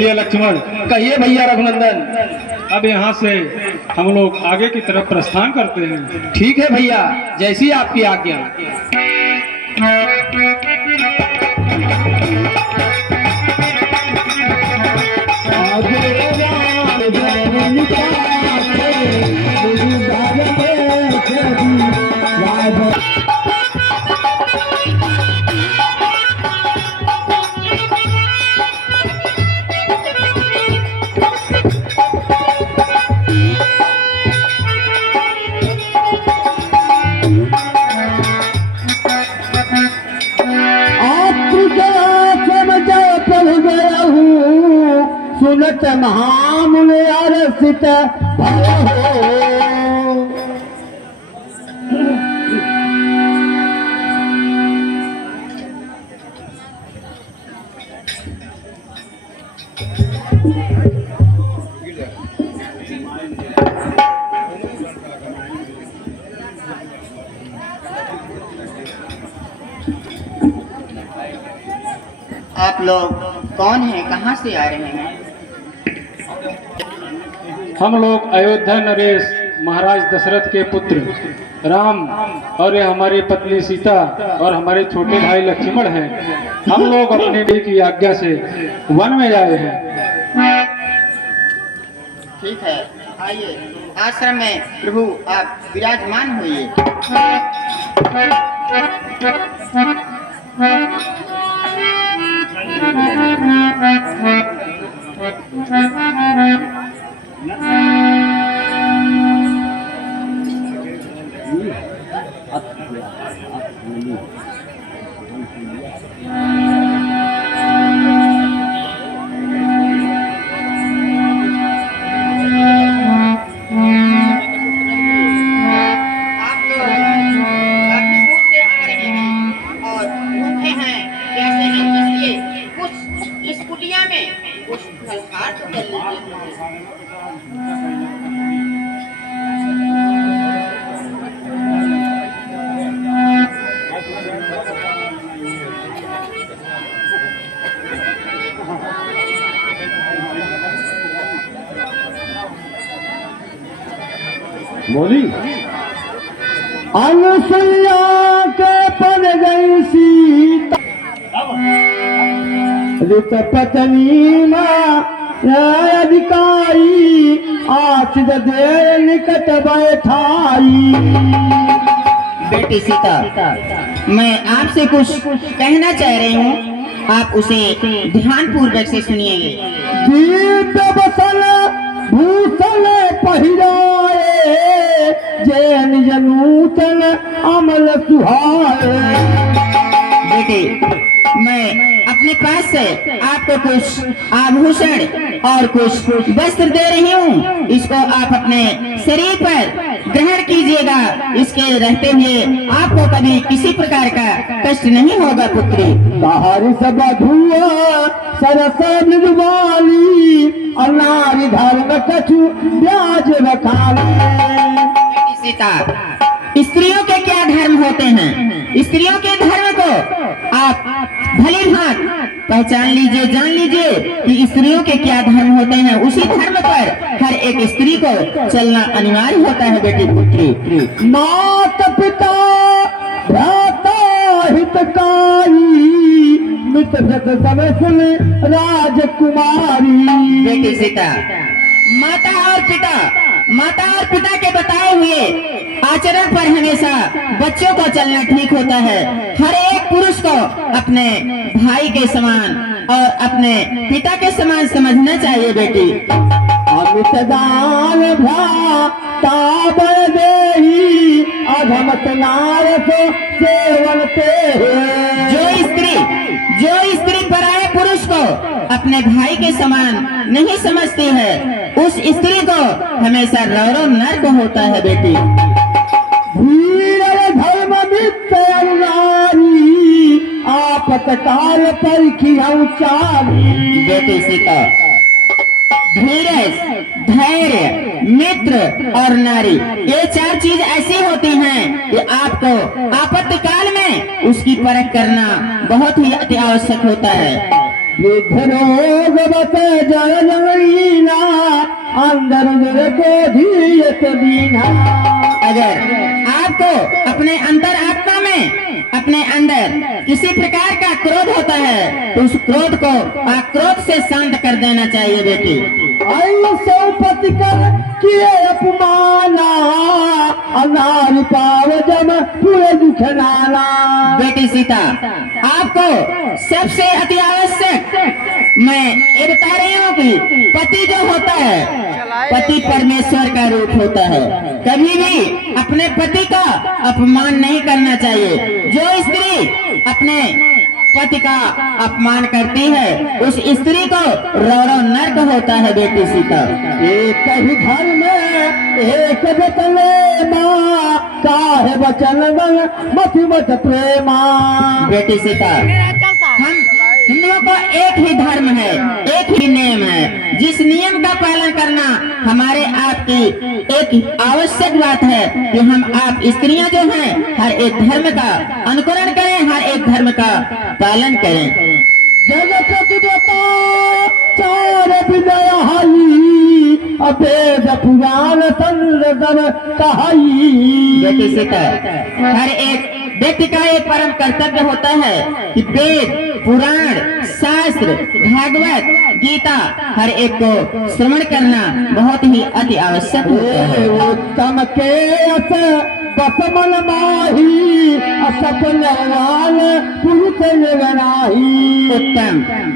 कहिए लक्ष्मण। कहिए भैया रघुनंदन। अब यहाँ से हम लोग आगे की तरफ प्रस्थान करते हैं। ठीक है भैया, जैसी आपकी आज्ञा। सुनत महामुनि अरसित आप लोग कौन हैं, कहाँ से आ रहे हैं? हम लोग अयोध्या नरेश महाराज दशरथ के पुत्र राम और ये हमारी पत्नी सीता और हमारे छोटे भाई लक्ष्मण हैं। हम लोग अपने भाई की आज्ञा से वन में आए हैं। ठीक है, आइए आश्रम में प्रभु आप विराजमान होइए। बोली अनुसुईया के पन गई सीता ऋत पत्नी अधिकारी आसिद दे निकट बैठाई। बेटी सीता, मैं आपसे कुछ कहना चाह रही हूँ, आप उसे ध्यान पूर्वक से सुनिएगा। दिव्य बसल भूषण पहिराए जैन जनूतन अमल सुहाए। बेटी, मैं अपने पास से आपको कुछ आभूषण और कुछ वस्त्र दे रही हूँ, इसको आप अपने शरीर पर ग्रहण कीजिएगा। इसके रहते हुए आपको कभी किसी प्रकार का कष्ट नहीं होगा पुत्री। कहारी सब धुआ सरस निर्वाली अनारी धर्म कछु ब्याज बखाली। सीता, स्त्रियों के क्या धर्म होते हैं? स्त्रियों के धर्म को आप भली भांत पहचान लीजिए, जान लीजिए कि स्त्रियों के क्या धर्म होते हैं। उसी धर्म पर हर एक स्त्री को चलना अनिवार्य होता है बेटी पुत्री। मात पिता भ्राता हितकारी मित्र सब सुन राजकुमारी। बेटी सीता, माता और पिता के बताए हुए आचरण पर हमेशा बच्चों को चलना ठीक होता है। हर एक पुरुष को अपने भाई के समान और अपने पिता के समान समझना चाहिए बेटी। अमित दान भ्राता बल देहि अधमत नारस सेवन ते। जो स्त्री पराये पुरुष को अपने भाई के समान नहीं समझती है, उस स्त्री को हमेशा रौरव नर्क होता है बेटी। धीर धर्म मित्र नारी आपतकाल पर चारी। बेटी सीता, धीरज, धैर्य, मित्र और नारी, ये चार चीज ऐसी होती हैं कि आपको आपातकाल में उसकी परख करना बहुत ही अति आवश्यक होता है। वृद्ध रोग बत जल जमीना अंदर जल को धीयत दीना। अगर आपको अपने अंतर आत्मा में अपने अंदर किसी प्रकार का क्रोध होता है तो उस क्रोध को आक्रोध से शांत कर देना चाहिए बेटी। आई सौपति कर किए अपमाना अनार पाव जम पूरे दुख नाना। बेटी सीता, आपको सबसे अति आवश्यक मैं ये बता रही हूँ कि पति जो होता है, पति परमेश्वर का रूप होता है। कभी भी अपने पति का अपमान नहीं करना चाहिए। जो स्त्री अपने पति का अपमान करती है उस स्त्री को रौरव नर्क होता है बेटी सीता। एक ही घर में एक बतले माँ काहे बचन बन मत मत प्रेमा। बेटी सीता, हम हिंदुओं का एक ही धर्म है, एक ही नियम है। जिस नियम का पालन करना हमारे आपकी एक आवश्यक बात है कि हम आप स्त्रियां जो हैं हर एक धर्म का अनुकरण करें, हर एक धर्म का पालन करें। जगत प्रतिव्रता चार विजय हई अभेद पुराण संदर कहाई। बेटी सीता, हर एक व्यक्ति का एक परम कर्तव्य होता है कि वेद, पुराण, शास्त्र, भागवत, गीता हर एक को श्रवण करना बहुत ही अति आवश्यक होता है। उत्तम के अस बसमन माही असपन वाल पुरुष जगनाही।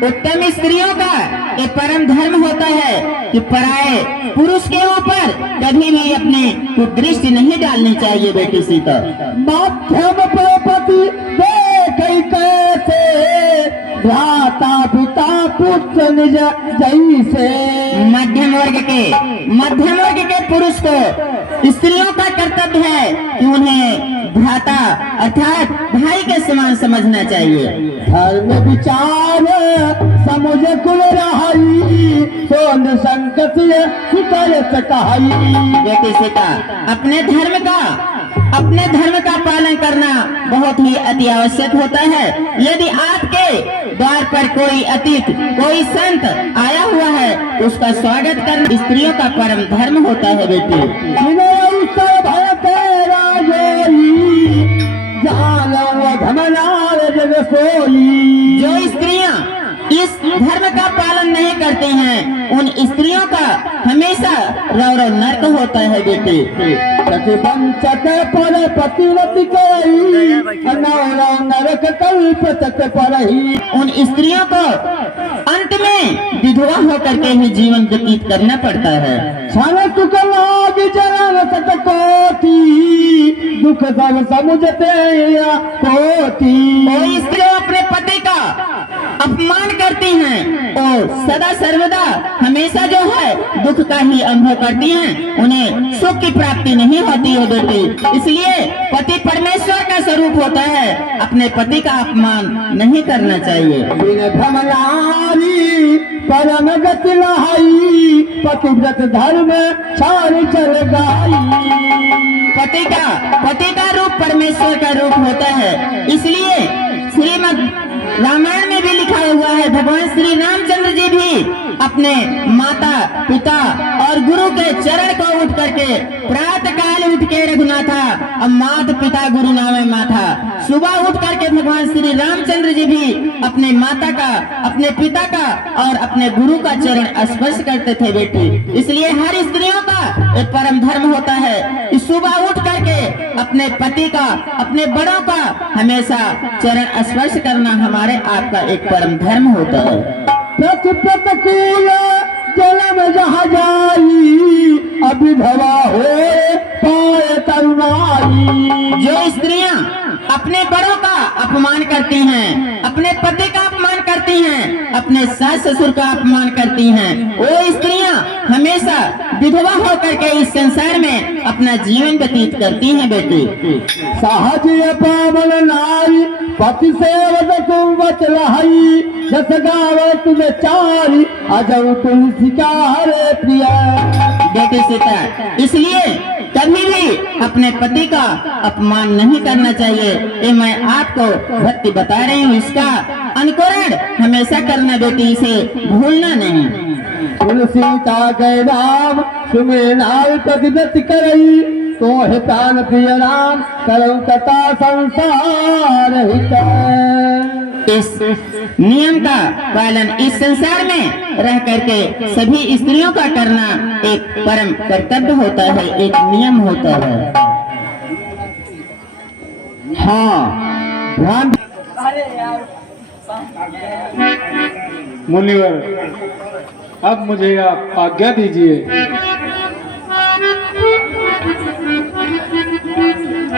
उत्तम स्त्रियों का एक परम धर्म होता है कि पराये पुरुष के ऊपर कभी भी अपने कुदृष्टि नहीं डालनी चाहिए बेटी सीता। मध्यम प्रपति देख कैसे भ्राता पिता पुत्र निज जैसे। मध्यम वर्ग के पुरुष को स्त्रियों का कर्तव्य है कि उन्हें भ्राता अर्थात भाई के समान समझना चाहिए। धर्म विचार समुझ कुल रहाई सोन संकट सुतरत कहाई। बेटी सीता, अपने धर्म का पालन करना बहुत ही अति आवश्यक होता है। यदि आपके द्वार पर कोई अतिथि, कोई संत आया हुआ है तो उसका स्वागत करना स्त्रियों का परम धर्म होता है बेटी। जो स्त्रियां इस धर्म का पालन नहीं करते हैं उन स्त्रियों का हमेशा रौरव नर्क होता है बेटी। प्रतिबंचक पर प्रतिरति करही नरक कल्पत परही। उन स्त्रियों को अंत में विधवा होकर के ही जीवन व्यतीत करना पड़ता है। क्षण सुख लाग जलन सतकोटि दुख सब समुझते कोटि। कोई स्त्री अपने पति का अपमान करती हैं और सदा सर्वदा हमेशा जो है दुख का ही अनुभव करती हैं, उन्हें सुख की प्राप्ति नहीं होती है बेटी। इसलिए पति परमेश्वर का स्वरूप होता है, अपने पति का अपमान नहीं करना चाहिए। परम गति लहाई पतिव्रत धर्म छाड़ चल गाई। पति का रूप परमेश्वर का रूप होता है। इसलिए श्रीमद् रामायण में भी लिखा हुआ है, भगवान श्री रामचंद्र जी भी अपने माता पिता और गुरु के चरण को उठ करके प्रातः काल उठ के रघुनाथा अब माता पिता गुरु नामे माथा। सुबह उठ करके भगवान श्री रामचंद्र जी भी अपने माता का, अपने पिता का और अपने गुरु का चरण स्पर्श करते थे बेटी। इसलिए हर स्त्रियों का एक परम धर्म होता है कि सुबह उठ करके अपने पति का, अपने बड़ों का हमेशा चरण स्पर्श करना हमारे आपका एक परम धर्म होता है। प्रतिकूल जलम जहाँ जाई अभिधवा हो पाए तरुणाई। जो स्त्रियां अपने बड़ों का अपमान करती हैं, अपने पति का अपमान करती हैं, अपने सास ससुर का अपमान करती हैं, वो स्त्रियां हमेशा विधवा होकर के इस संसार में अपना जीवन व्यतीत करती हैं बेटी। सहज पावन नारी पति सेवक तुम बचलाई जस गावे तुम्हें चारी अजब तुलसी का हरे प्रिय। बेटी सीता, इसलिए कभी भी अपने पति का अपमान नहीं करना चाहिए। ये मैं आपको भक्ति बता रही हूँ, इसका अनुकरण हमेशा करना बेटी, इसे भूलना नहीं। तुलसीता गए राम सुमे नाव प्रतिदत करई, तो है प्राण प्रिय राम करऊ कथा संसार हित। इस नियम का पालन इस संसार में रह करके सभी स्त्रियों का करना एक परम कर्तव्य होता है, एक नियम होता है। हाँ ध्यान। मुनिवर, अब मुझे आप आज्ञा दीजिए।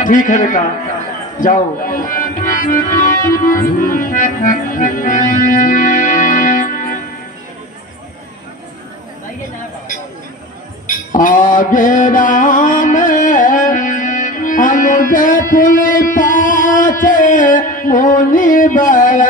ठीक है बेटा, जाओ। आगे राम अनुज कुल पाचे मुनि बल